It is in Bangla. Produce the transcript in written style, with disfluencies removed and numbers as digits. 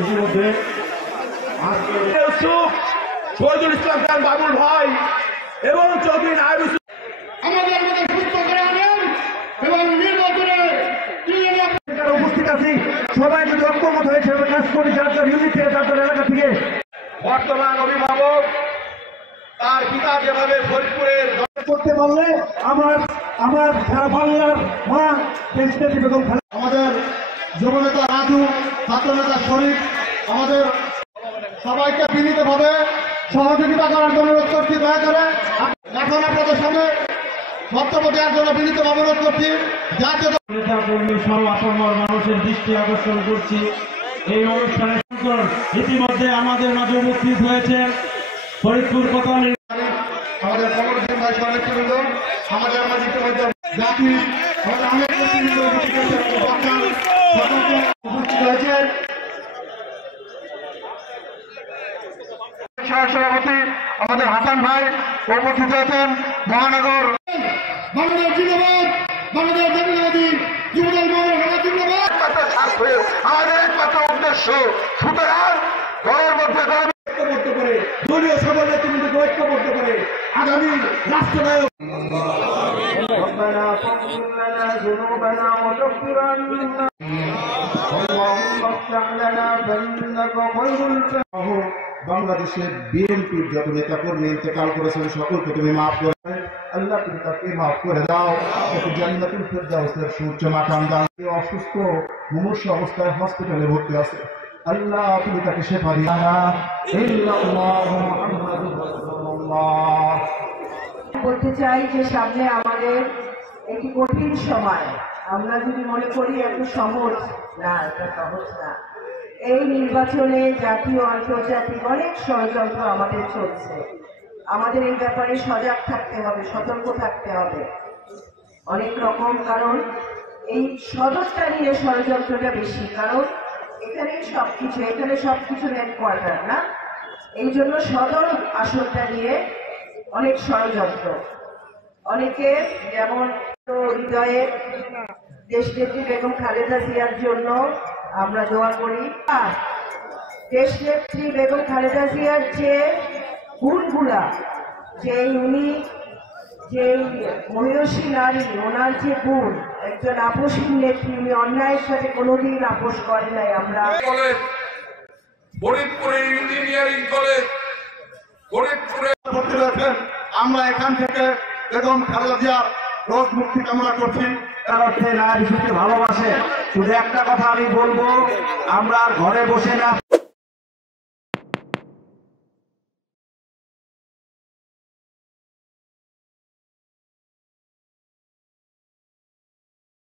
ইতিমধ্যে শহীদুল ইসলাম খান বাবুল ভাই এবং চৌধুরী নায়ব আমাদের সুস্থ করে আনেন এবং নির্বাচনে উপস্থিত আছি। সবাই যদি ঐক্যমত হয়েছে কাজ করি, যার যার ইউনিট থেকে, যার যার এলাকা থেকে। বর্তমান অভিভাবক তার পিতা যেভাবে ফরিদপুরের করতে পারলে আমার সারা বাংলার মা দেশনেত্রী বেগম খালেদা, আমাদের যুবনেতা রাজু, ছাত্রনেতা শরীফ, আমাদের সবাইকে বিনীতভাবে সহযোগিতা করার জন্য অনুরোধ করছি। দয়া করে এখন আপনাদের সামনে বক্তব্য দেওয়ার জন্য বিনীতভাবে অনুরোধ করছি। জাতীয় কর্মী সহ আপামর মানুষের দৃষ্টি আকর্ষণ করছি। এই অনুষ্ঠানে ইতিমধ্যে আমাদের মাঝে উপস্থিত হয়েছে ফরিদপুর কোতোয়ালি আমাদের কমরুদ্দিন ভাই সনেত্রবৃন্দ, আমাদের মাঝে ইতিমধ্যে জাতি আমাদের অনেক প্রতিনিধি উপস্থিত হয়েছে। সভাপতি আমাদের হাসান ভাই উপস্থিত হয়েছেন। মহানগর বাংলাদেশ জিন্দাবাদ, বাংলাদেশ জাতীয়তাবাদী যুবদল মহানগর জিন্দাবাদ। আমাদের একমাত্র উদ্দেশ্য, সুতরাং ঘরের মধ্যে ঐক্যবদ্ধ করে, দলীয় সকল নেতৃবৃন্দকে ঐক্যবদ্ধ করে আগামী রাষ্ট্রনায়ক বাংলাদেশের বিএনপির যত নেতা কর্মী ইন্তেকাল করেছেন সকলকে তুমি মাফ করে আল্লাহ, তুমি তাকে মাফ করে দাও। জান্নাতুল ফেরদাউসের সুউচ্চ মাকাম দাও। অসুস্থ মুমূর্ষু অবস্থায় হসপিটালে ভর্তি আছে, আল্লাহ তুমি তাকে শেফা দিও। বলতে চাই যে সামনে আমাদের একটি কঠিন সময়। আমরা যদি মনে করি এত সহজ না, এটা সহজ না। এই নির্বাচনে জাতীয় আন্তর্জাতিক অনেক ষড়যন্ত্র আমাদের চলছে। আমাদের এই ব্যাপারে সজাগ থাকতে হবে, সতর্ক থাকতে হবে অনেক রকম। কারণ এই সদরটা নিয়ে ষড়যন্ত্রটা বেশি, কারণ এখানে সবকিছু নেট কোয়ার্টার না, এই জন্য সদর আসনটা নিয়ে অনেক ষড়যন্ত্র। অনেকে যেমন হৃদয়ে দেশনেত্রী বেগম খালেদা জিয়ার জন্য আমরা দোয়া করি। দেশনেত্রী বেগম খালেদা জিয়ার যে গুণগুলা, যে উনি যে মহিষী নারী, ওনার যে গুণ, একজন আপোষহীন নেত্রী, উনি অন্যায়ের সাথে কোনোদিন আপোষ করে নাই। আমরা ফরিদপুরে ইঞ্জিনিয়ারিং কলেজ, ফরিদপুরে ভর্তি রয়েছেন। আমরা এখান থেকে বেগম খালেদা জিয়ার রোগ মুক্তি কামনা করছি। তার অর্থে নারী শিশুকে ভালোবাসে। শুধু একটা কথা আমি বলবো, আমরা ঘরে বসে না